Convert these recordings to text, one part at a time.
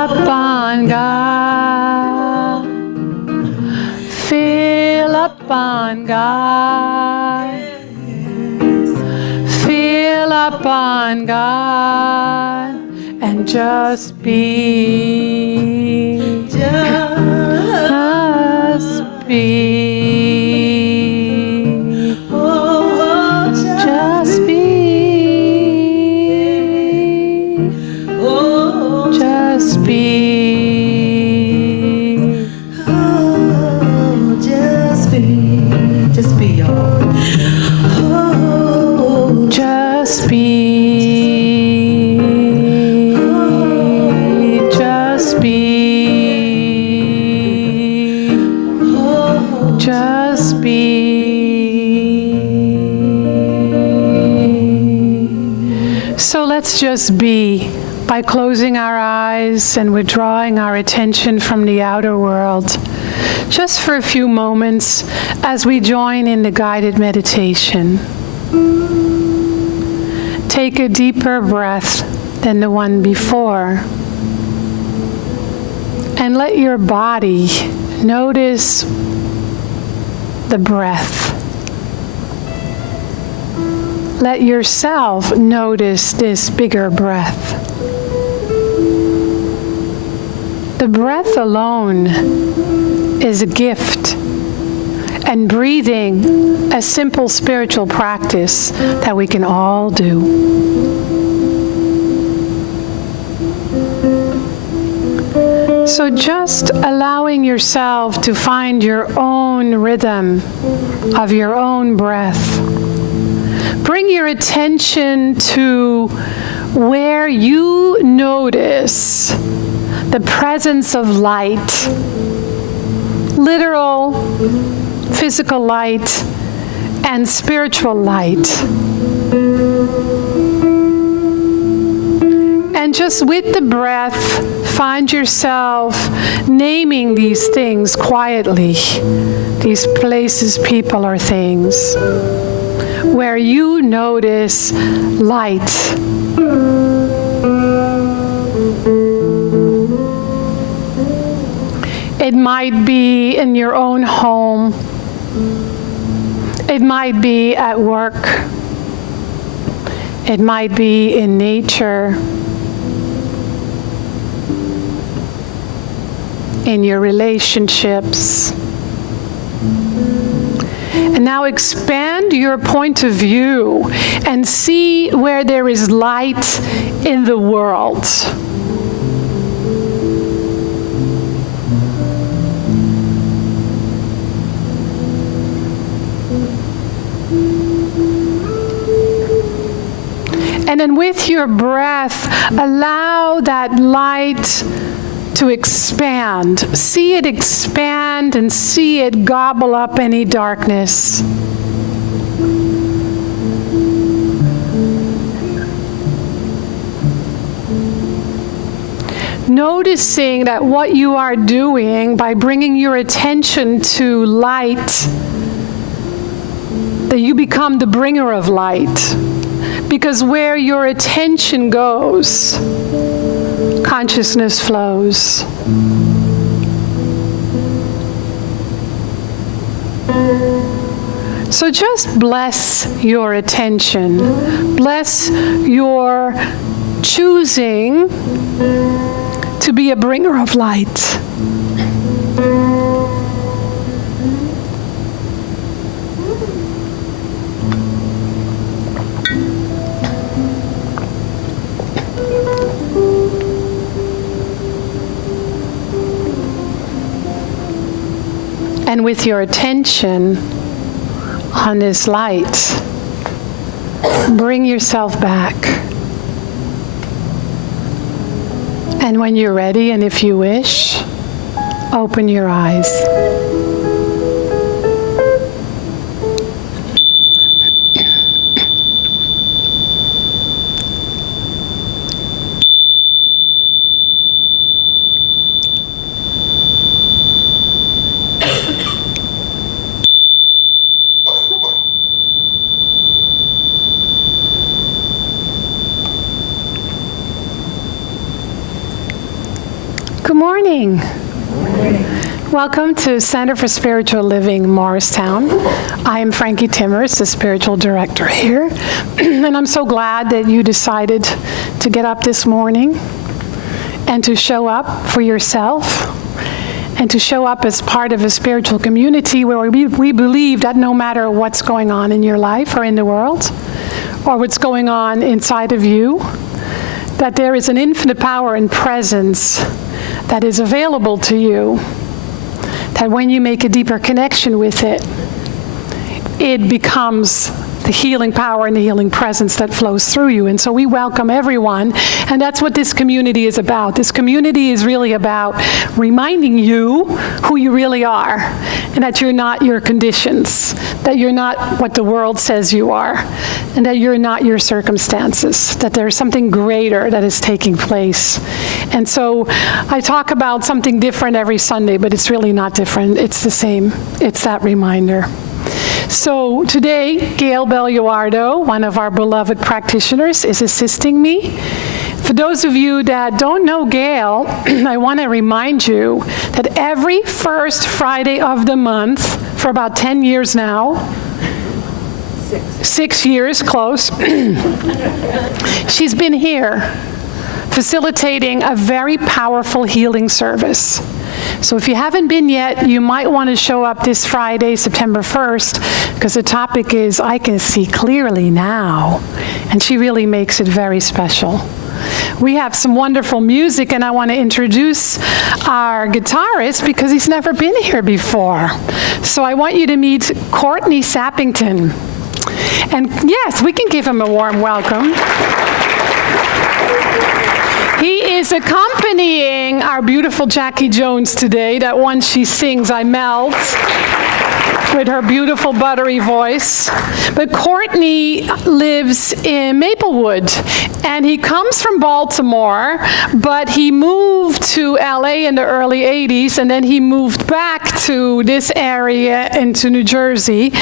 upon God. Feel upon God. Feel upon God. And just be. Just be. Just be. Just be. Oh, just be. Just be, y'all. Oh, just be. Just be. Just be. So let's just be by closing our eyes and withdrawing our attention from the outer world, just for a few moments as we join in the guided meditation. Take a deeper breath than the one before, and let your body notice the breath. Let yourself notice this bigger breath. The breath alone is a gift, and breathing a simple spiritual practice that we can all do. So just allowing yourself to find your own rhythm of your own breath. Bring your attention to where you notice the presence of light, literal, physical light, and spiritual light. And just with the breath, find yourself naming these things quietly, these places, people, or things, where you notice light. It might be in your own home. It might be at work. It might be in nature. In your relationships. And now expand your point of view and see where there is light in the world. And then with your breath, allow that light to expand. See it expand and see it gobble up any darkness. Noticing that what you are doing by bringing your attention to light, that you become the bringer of light. Because where your attention goes, consciousness flows. So just bless your attention. Bless your choosing to be a bringer of light. And with your attention on this light, bring yourself back. And when you're ready, and if you wish, open your eyes. Good morning. Welcome to Center for Spiritual Living, Morristown. I am Frankie Timmers, the spiritual director here, and I'm so glad that you decided to get up this morning and to show up for yourself and to show up as part of a spiritual community where we believe that no matter what's going on in your life or in the world, or what's going on inside of you, that there is an infinite power and presence that is available to you, that when you make a deeper connection with it, it becomes the healing power and the healing presence that flows through you. And so we welcome everyone, and that's what this community is about. This community is really about reminding you who you really are, and that you're not your conditions, that you're not what the world says you are, and that you're not your circumstances, that there's something greater that is taking place. And so I talk about something different every Sunday, but it's really not different. It's the same. It's that reminder. So today, Gail Belluardo, one of our beloved practitioners, is assisting me. For those of you that don't know Gail, I want to remind you that every first Friday of the month, for about 10 years now, 6 years, close, she's been here facilitating a very powerful healing service. So if you haven't been yet, you might want to show up this Friday, September 1st, because the topic is, I can see clearly now. And she really makes it very special. We have some wonderful music, and I want to introduce our guitarist because he's never been here before. So I want you to meet Courtney Sappington. And yes, we can give him a warm welcome. He is accompanying our beautiful Jackie Jones today, that one she sings, I Melt, with her beautiful buttery voice. But Courtney lives in Maplewood, and he comes from Baltimore, but he moved to LA in the early 80s, and then he moved back to this area into New Jersey.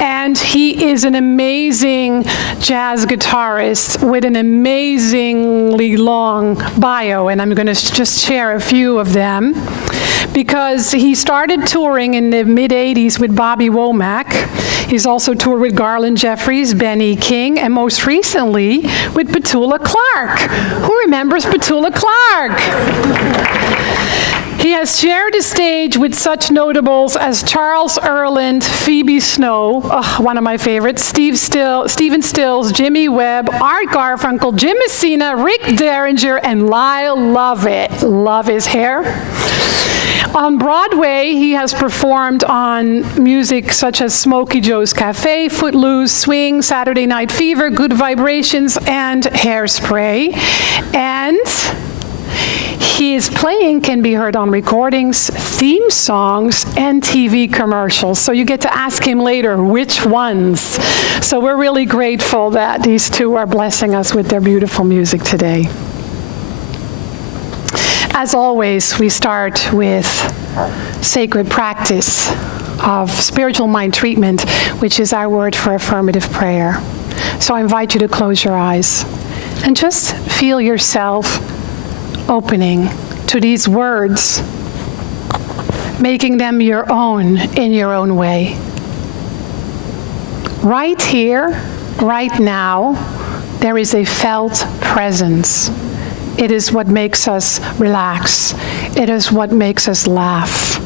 And he is an amazing jazz guitarist with an amazingly long bio, and I'm going to just share a few of them, because he started touring in the mid-'80s with Bobby Womack. He's also toured with Garland Jeffries, Benny King, and most recently with Petula Clark. Who remembers Petula Clark? He has shared the stage with such notables as Charles Earland, Phoebe Snow, one of my favorites, Stephen Stills, Jimmy Webb, Art Garfunkel, Jim Messina, Rick Derringer, and Lyle Lovett. Love his hair. On Broadway, he has performed on music such as Smokey Joe's Cafe, Footloose, Swing, Saturday Night Fever, Good Vibrations, and Hairspray. And his playing can be heard on recordings, theme songs, and TV commercials. So you get to ask him later which ones. So we're really grateful that these two are blessing us with their beautiful music today. As always, we start with sacred practice of spiritual mind treatment, which is our word for affirmative prayer. So I invite you to close your eyes and just feel yourself opening to these words, making them your own in your own way. Right here, right now, there is a felt presence. It is what makes us relax. It is what makes us laugh.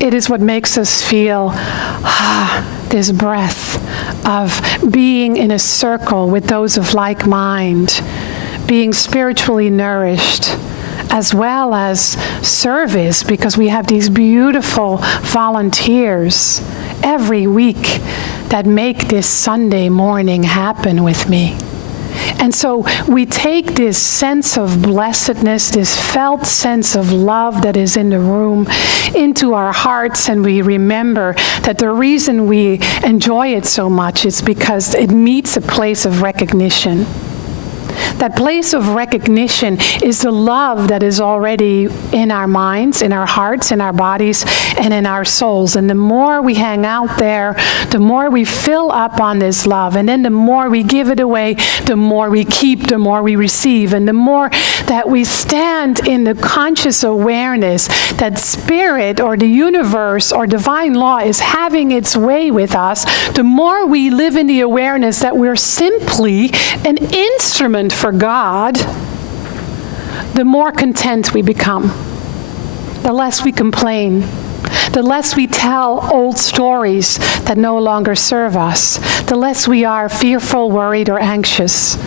It is what makes us feel this breath of being in a circle with those of like mind, being spiritually nourished, as well as service, because we have these beautiful volunteers every week that make this Sunday morning happen with me. And so we take this sense of blessedness, this felt sense of love that is in the room, into our hearts, and we remember that the reason we enjoy it so much is because it meets a place of recognition. That place of recognition is the love that is already in our minds, in our hearts, in our bodies, and in our souls. And the more we hang out there, the more we fill up on this love. And then the more we give it away, the more we keep, the more we receive. And the more that we stand in the conscious awareness that spirit or the universe or divine law is having its way with us, the more we live in the awareness that we're simply an instrument for God, the more content we become. The less we complain. The less we tell old stories that no longer serve us. The less we are fearful, worried, or anxious.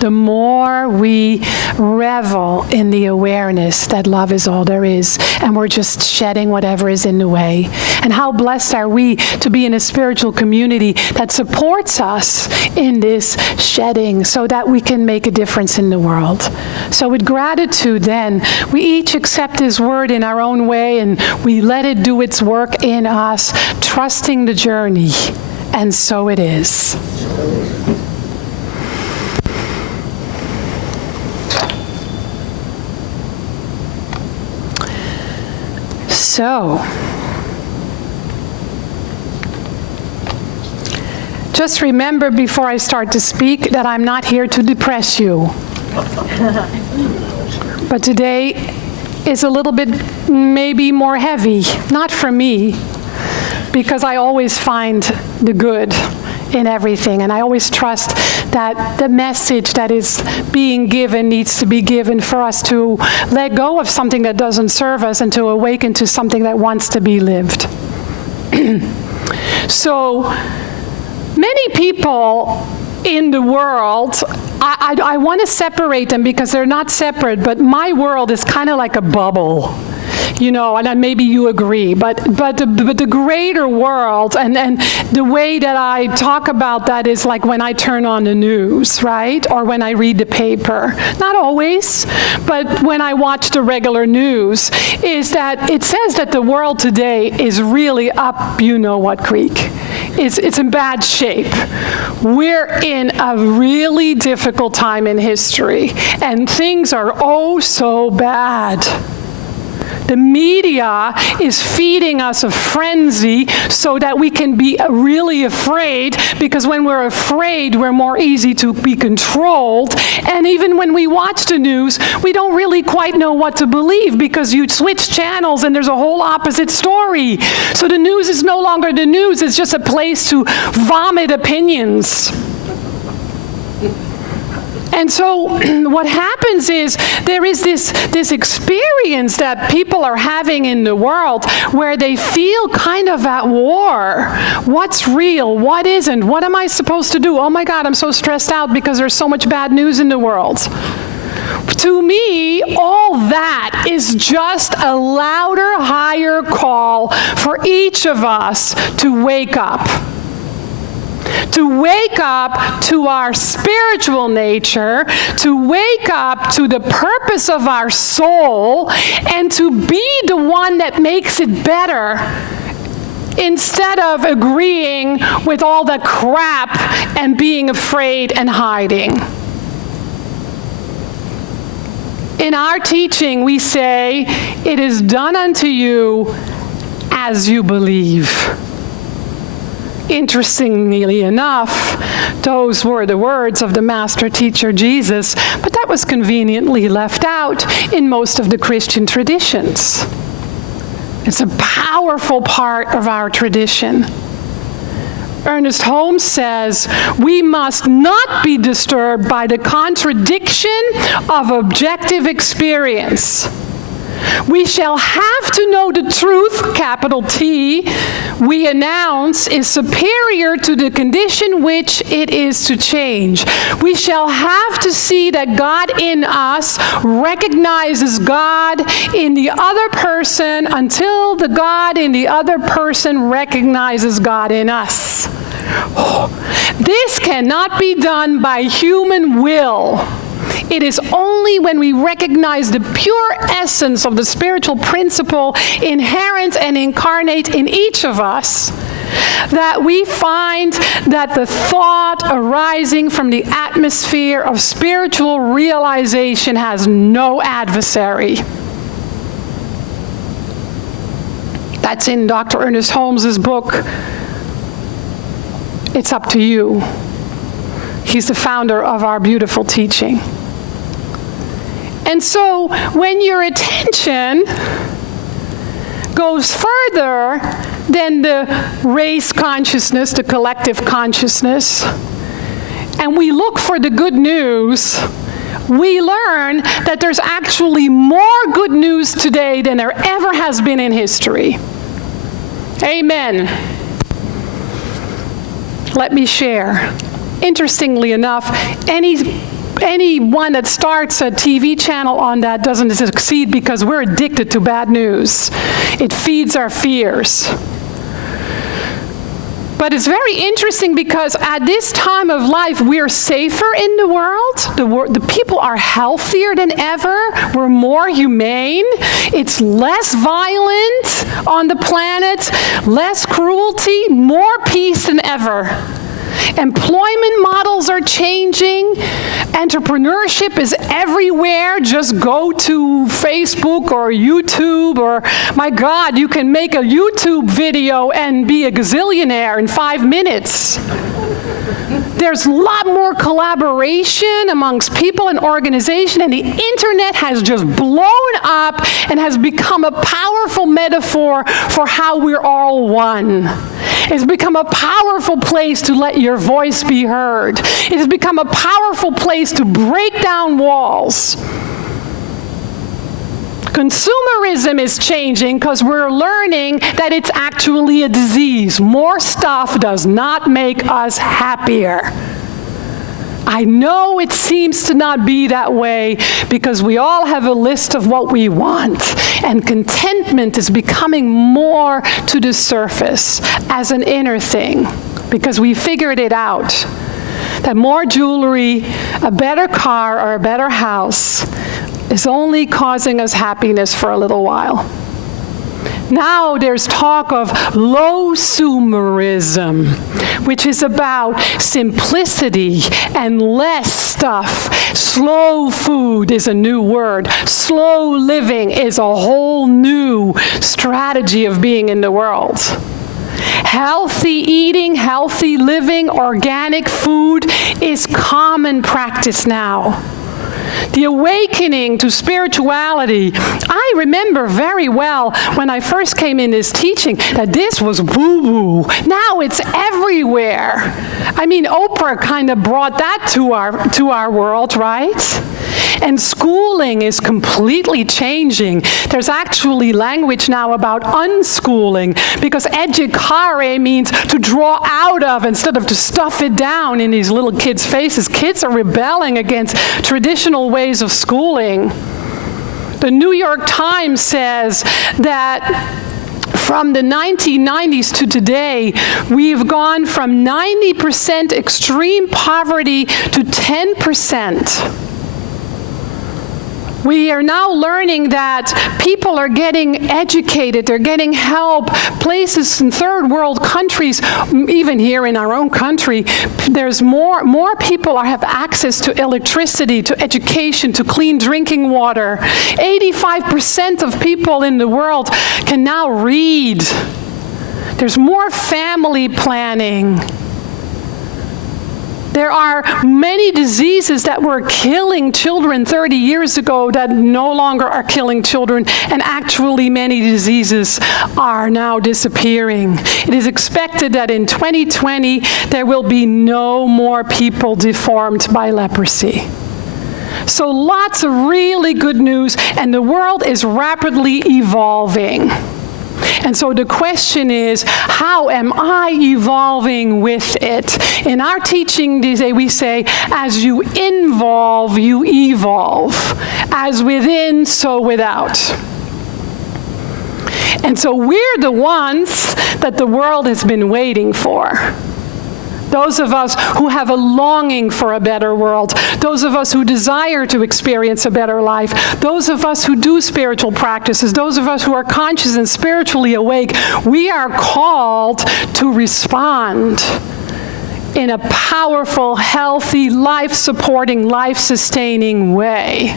The more we revel in the awareness that love is all there is, and we're just shedding whatever is in the way. And how blessed are we to be in a spiritual community that supports us in this shedding so that we can make a difference in the world. So with gratitude then, we each accept His word in our own way, and we let it do its work in us, trusting the journey. And so it is. So, just remember before I start to speak that I'm not here to depress you. But today is a little bit maybe more heavy, not for me, because I always find the good in everything, and I always trust that the message that is being given needs to be given for us to let go of something that doesn't serve us and to awaken to something that wants to be lived. So many people in the world, I want to separate them because they're not separate, but my world is kind of like a bubble. You know, and maybe you agree, but the greater world, and the way that I talk about that is like when I turn on the news, right? Or when I read the paper. Not always, but when I watch the regular news, is that it says that the world today is really up, you know what creek. It's in bad shape. We're in a really difficult time in history, and things are oh so bad. The media is feeding us a frenzy so that we can be really afraid, because when we're afraid, we're more easy to be controlled. And even when we watch the news, we don't really quite know what to believe, because you switch channels and there's a whole opposite story. So the news is no longer the news, it's just a place to vomit opinions. And so what happens is there is this experience that people are having in the world where they feel kind of at war. What's real? What isn't? What am I supposed to do? Oh my God, I'm so stressed out because there's so much bad news in the world. To me, all that is just a louder, higher call for each of us to wake up. To wake up to our spiritual nature, to wake up to the purpose of our soul, and to be the one that makes it better, instead of agreeing with all the crap and being afraid and hiding. In our teaching, we say, "It is done unto you as you believe." Interestingly enough, those were the words of the master teacher Jesus, but that was conveniently left out in most of the Christian traditions. It's a powerful part of our tradition. Ernest Holmes says, "We must not be disturbed by the contradiction of objective experience. We shall have to know the truth, capital T, we announce is superior to the condition which it is to change. We shall have to see that God in us recognizes God in the other person until the God in the other person recognizes God in us." This cannot be done by human will. It is only when we recognize the pure essence of the spiritual principle inherent and incarnate in each of us that we find that the thought arising from the atmosphere of spiritual realization has no adversary. That's in Dr. Ernest Holmes's book, It's Up to You. He's the founder of our beautiful teaching. And so when your attention goes further than the race consciousness, the collective consciousness, and we look for the good news, we learn that there's actually more good news today than there ever has been in history. Amen. Let me share. Interestingly enough, anyone that starts a TV channel on that doesn't succeed because we're addicted to bad news. It feeds our fears. But it's very interesting because at this time of life, we're safer in the world. The people are healthier than ever. We're more humane. It's less violent on the planet, less cruelty, more peace than ever. Employment models are changing. Entrepreneurship is everywhere. Just go to Facebook or YouTube, or my God, you can make a YouTube video and be a gazillionaire in 5 minutes. There's a lot more collaboration amongst people and organizations, and the internet has just blown up and has become a powerful metaphor for how we're all one. It's become a powerful place to let your voice be heard. It has become a powerful place to break down walls. Consumerism is changing because we're learning that it's actually a disease. More stuff does not make us happier. I know it seems to not be that way because we all have a list of what we want, and contentment is becoming more to the surface as an inner thing because we figured it out. That more jewelry, a better car, or a better house is only causing us happiness for a little while. Now there's talk of low-sumerism, which is about simplicity and less stuff. Slow food is a new word. Slow living is a whole new strategy of being in the world. Healthy eating, healthy living, organic food is common practice now. The awakening to spirituality. I remember very well when I first came in this teaching that this was woo-woo. Now it's everywhere. I mean, Oprah kind of brought that to our world, right? And schooling is completely changing. There's actually language now about unschooling because educare means to draw out of instead of to stuff it down in these little kids' faces. Kids are rebelling against traditional ways of schooling. The New York Times says that from the 1990s to today, we've gone from 90% extreme poverty to 10%. We are now learning that people are getting educated, they're getting help. Places in third world countries, even here in our own country, there's more people have access to electricity, to education, to clean drinking water. 85% of people in the world can now read. There's more family planning. There are many diseases that were killing children 30 years ago that no longer are killing children, and actually many diseases are now disappearing. It is expected that in 2020 there will be no more people deformed by leprosy. So lots of really good news, and the world is rapidly evolving. And so the question is, how am I evolving with it? In our teaching today, we say, as you involve, you evolve. As within, so without. And so we're the ones that the world has been waiting for. Those of us who have a longing for a better world, those of us who desire to experience a better life, those of us who do spiritual practices, those of us who are conscious and spiritually awake, we are called to respond in a powerful, healthy, life-supporting, life-sustaining way.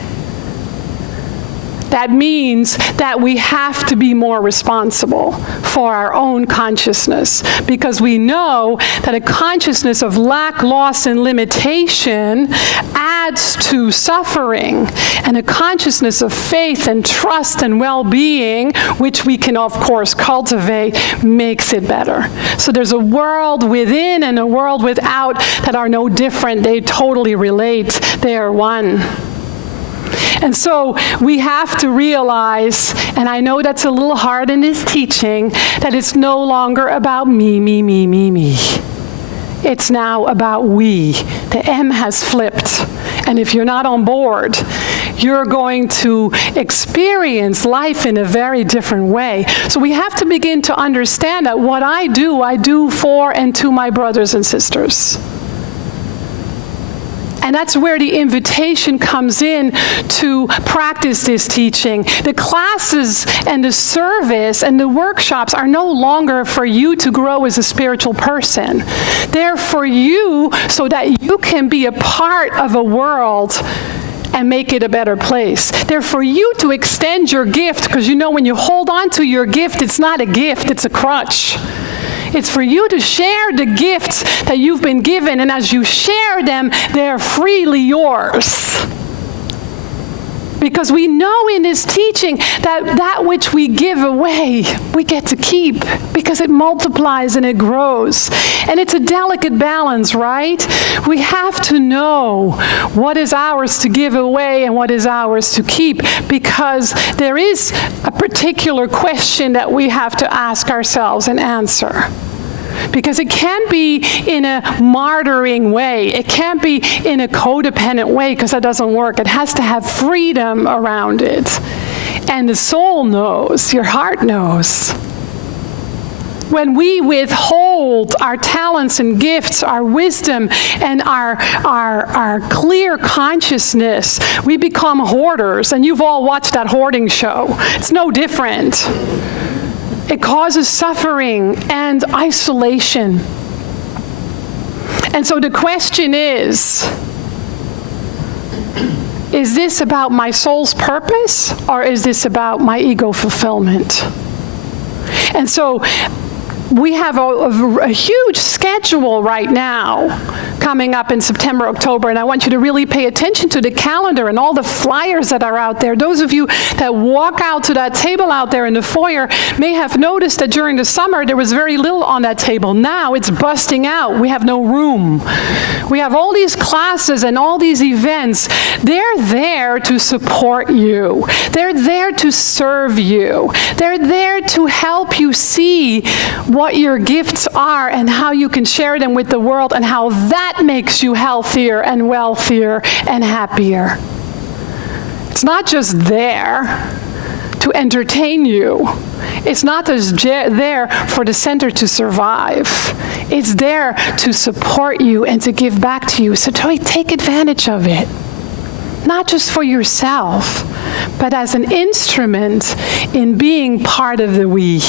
That means that we have to be more responsible for our own consciousness, because we know that a consciousness of lack, loss, and limitation adds to suffering, and a consciousness of faith and trust and well-being, which we can of course cultivate, makes it better. So there's a world within and a world without that are no different. They totally relate. They are one. And so we have to realize, and I know that's a little hard in this teaching, that it's no longer about me, me, me, me, me. It's now about we. The M has flipped. And if you're not on board, you're going to experience life in a very different way. So we have to begin to understand that what I do for and to my brothers and sisters. And that's where the invitation comes in to practice this teaching. The classes and the service and the workshops are no longer for you to grow as a spiritual person. They're for you so that you can be a part of a world and make it a better place. They're for you to extend your gift, because you know when you hold on to your gift, it's not a gift, it's a crutch. It's for you to share the gifts that you've been given, and as you share them, they're freely yours. Because we know in this teaching that that which we give away, we get to keep, because it multiplies and it grows. And it's a delicate balance, right? We have to know what is ours to give away and what is ours to keep, because there is a particular question that we have to ask ourselves and answer. Because it can't be in a martyring way. It can't be in a codependent way, because that doesn't work. It has to have freedom around it. And the soul knows, your heart knows. When we withhold our talents and gifts, our wisdom, and our clear consciousness, we become hoarders. And you've all watched that hoarding show. It's no different. It causes suffering and isolation. And so the question is this about my soul's purpose, or is this about my ego fulfillment? And so we have a huge schedule right now coming up in September, October, and I want you to really pay attention to the calendar and all the flyers that are out there. Those of you that walk out to that table out there in the foyer may have noticed that during the summer there was very little on that table. Now it's busting out. We have no room. We have all these classes and all these events. They're there to support you. They're there to serve you. They're there to help you see what your gifts are and how you can share them with the world, and how that makes you healthier and wealthier and happier. It's not just there to entertain you. It's not just there for the center to survive. It's there to support you and to give back to you. So take advantage of it. Not just for yourself, but as an instrument in being part of the we.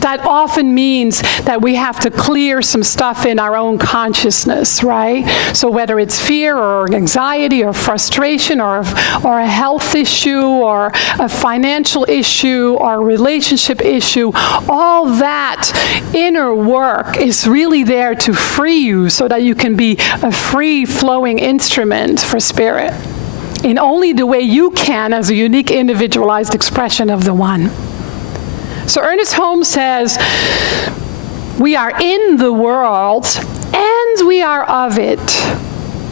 That often means that we have to clear some stuff in our own consciousness, right? So whether it's fear or anxiety or frustration or a health issue or a financial issue or a relationship issue, all that inner work is really there to free you so that you can be a free-flowing instrument for spirit in only the way you can as a unique individualized expression of the one. So Ernest Holmes says, we are in the world and we are of it.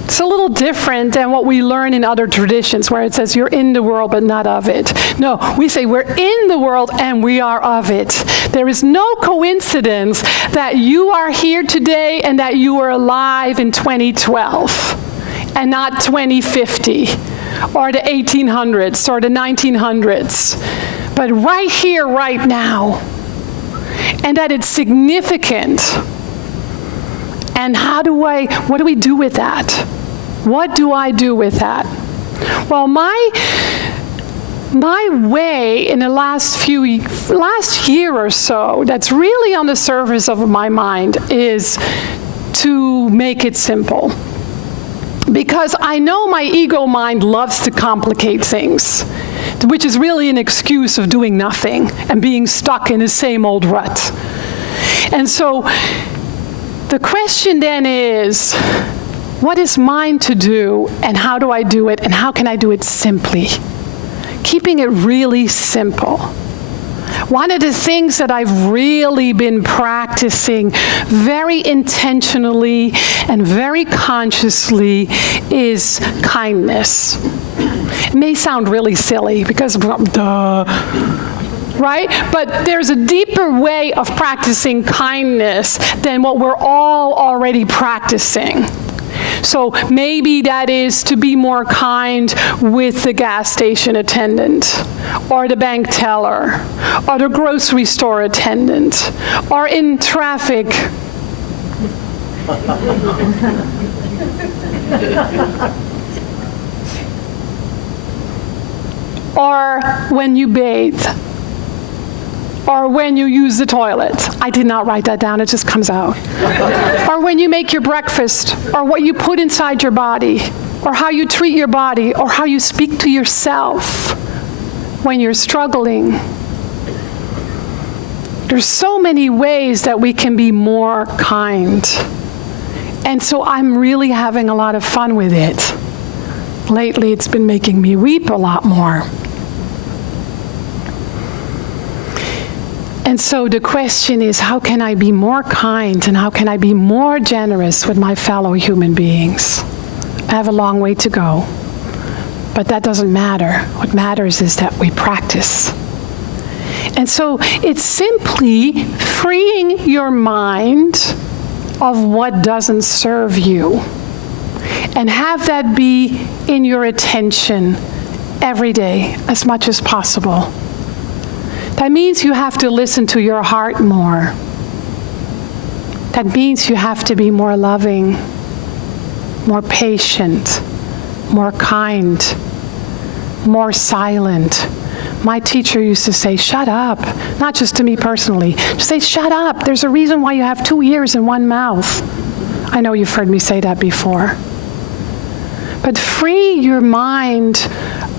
It's a little different than what we learn in other traditions where it says you're in the world but not of it. No, we say we're in the world and we are of it. There is no coincidence that you are here today and that you were alive in 2012 and not 2050 or the 1800s or the 1900s. But right here, right now, and that it's significant, And what do we do with that? What do I do with that? Well, my way in the last year or so, that's really on the surface of my mind, is to make it simple. Because I know my ego mind loves to complicate things, which is really an excuse of doing nothing and being stuck in the same old rut. And so the question then is, what is mine to do, and how do I do it, and how can I do it simply? Keeping it really simple. One of the things that I've really been practicing very intentionally and very consciously is kindness. It may sound really silly because, duh, right? But there's a deeper way of practicing kindness than what we're all already practicing. So maybe that is to be more kind with the gas station attendant, or the bank teller, or the grocery store attendant, or in traffic. Or when you bathe, or when you use the toilet. I did not write that down, it just comes out. Or when you make your breakfast, or what you put inside your body, or how you treat your body, or how you speak to yourself when you're struggling. There's so many ways that we can be more kind. And so I'm really having a lot of fun with it. Lately, it's been making me weep a lot more. And so the question is, how can I be more kind, and how can I be more generous with my fellow human beings? I have a long way to go, but that doesn't matter. What matters is that we practice. And so it's simply freeing your mind of what doesn't serve you, and have that be in your attention every day as much as possible. That means you have to listen to your heart more. That means you have to be more loving, more patient, more kind, more silent. My teacher used to say, shut up, not just to me personally. Just say, shut up. There's a reason why you have 2 ears and 1 mouth. I know you've heard me say that before. But free your mind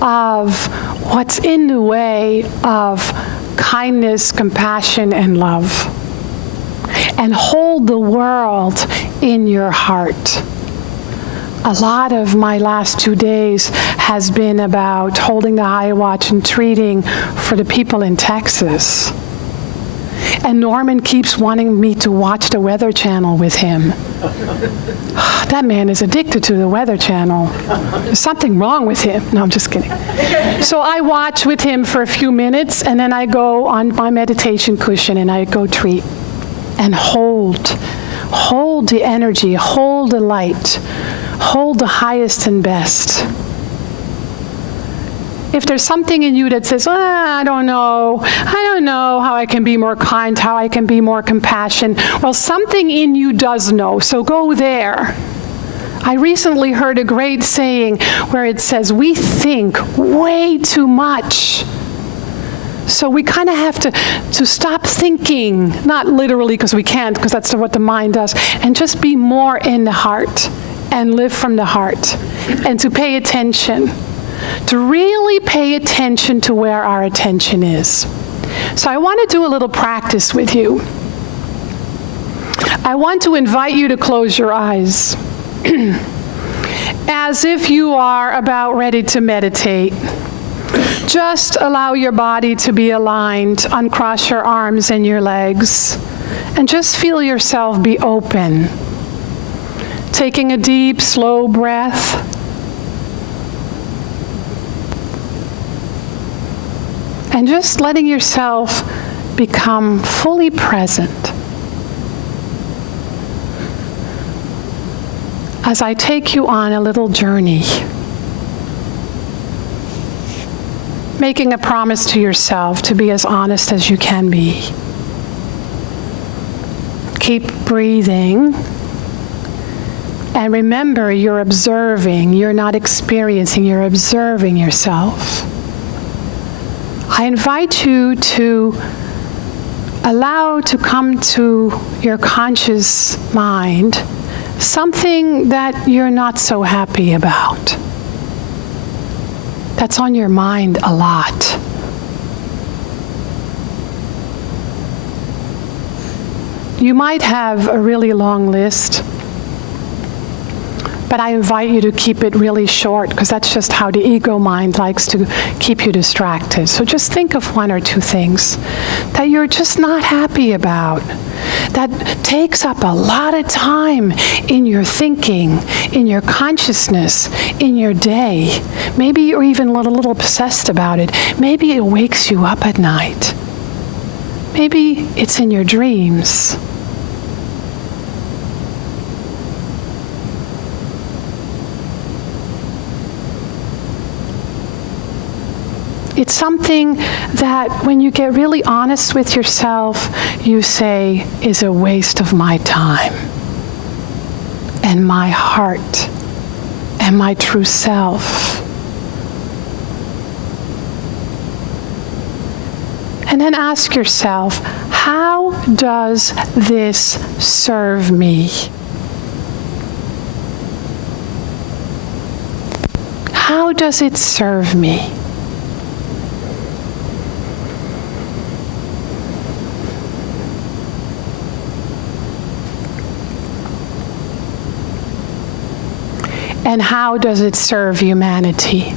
of what's in the way of kindness, compassion, and love. And hold the world in your heart. A lot of my last 2 days has been about holding the high watch and treating for the people in Texas. And Norman keeps wanting me to watch the Weather Channel with him. That man is addicted to the Weather Channel. There's something wrong with him. No, I'm just kidding. So I watch with him for a few minutes, and then I go on my meditation cushion and I go treat and hold the energy, hold the light, hold the highest and best. If there's something in you that says, I don't know how I can be more kind, how I can be more compassionate, well, something in you does know, so go there. I recently heard a great saying where it says, we think way too much. So we kind of have to stop thinking, not literally because we can't, because that's what the mind does, and just be more in the heart and live from the heart, and to pay attention. To really pay attention to where our attention is. So I want to do a little practice with you. I want to invite you to close your eyes as if you are about ready to meditate. Just allow your body to be aligned, uncross your arms and your legs, and just feel yourself be open. Taking a deep, slow breath. And just letting yourself become fully present. As I take you on a little journey, making a promise to yourself to be as honest as you can be. Keep breathing And remember, you're observing, you're not experiencing, you're observing yourself. I invite you to allow to come to your conscious mind something that you're not so happy about. That's on your mind a lot. You might have a really long list, but I invite you to keep it really short, because that's just how the ego mind likes to keep you distracted. So just think of one or two things that you're just not happy about, that takes up a lot of time in your thinking, in your consciousness, in your day. Maybe you're even a little obsessed about it. Maybe it wakes you up at night. Maybe it's in your dreams. It's something that when you get really honest with yourself, you say is a waste of my time and my heart and my true self. And then ask yourself, how does this serve me? How does it serve me? And how does it serve humanity?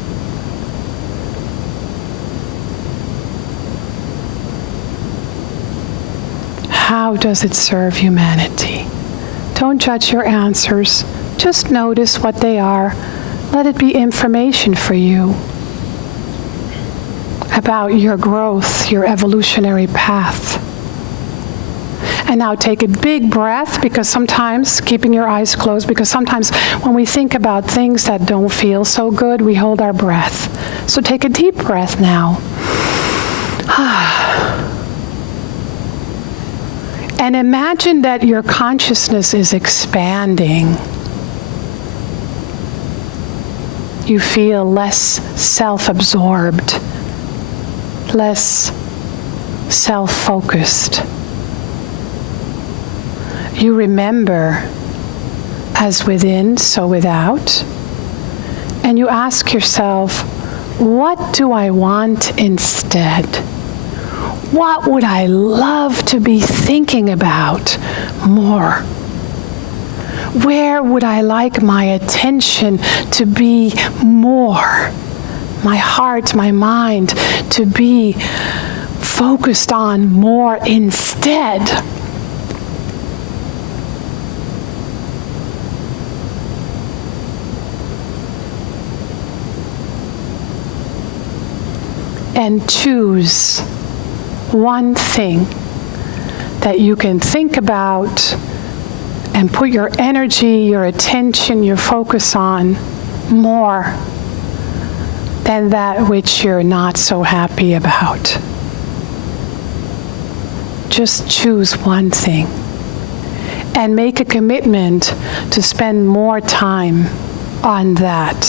How does it serve humanity? Don't judge your answers. Just notice what they are. Let it be information for you about your growth, your evolutionary path. And now take a big breath, because sometimes, keeping your eyes closed, because sometimes when we think about things that don't feel so good, we hold our breath. So take a deep breath now. And imagine that your consciousness is expanding. You feel less self-absorbed, less self-focused. You remember, as within, so without. And you ask yourself, what do I want instead? What would I love to be thinking about more? Where would I like my attention to be more? My heart, my mind to be focused on more instead? And choose one thing that you can think about and put your energy, your attention, your focus on more than that which you're not so happy about. Just choose one thing and make a commitment to spend more time on that.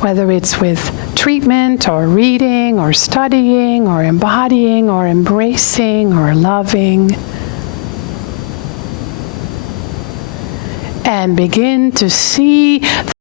Whether it's with treatment or reading or studying or embodying or embracing or loving. And begin to see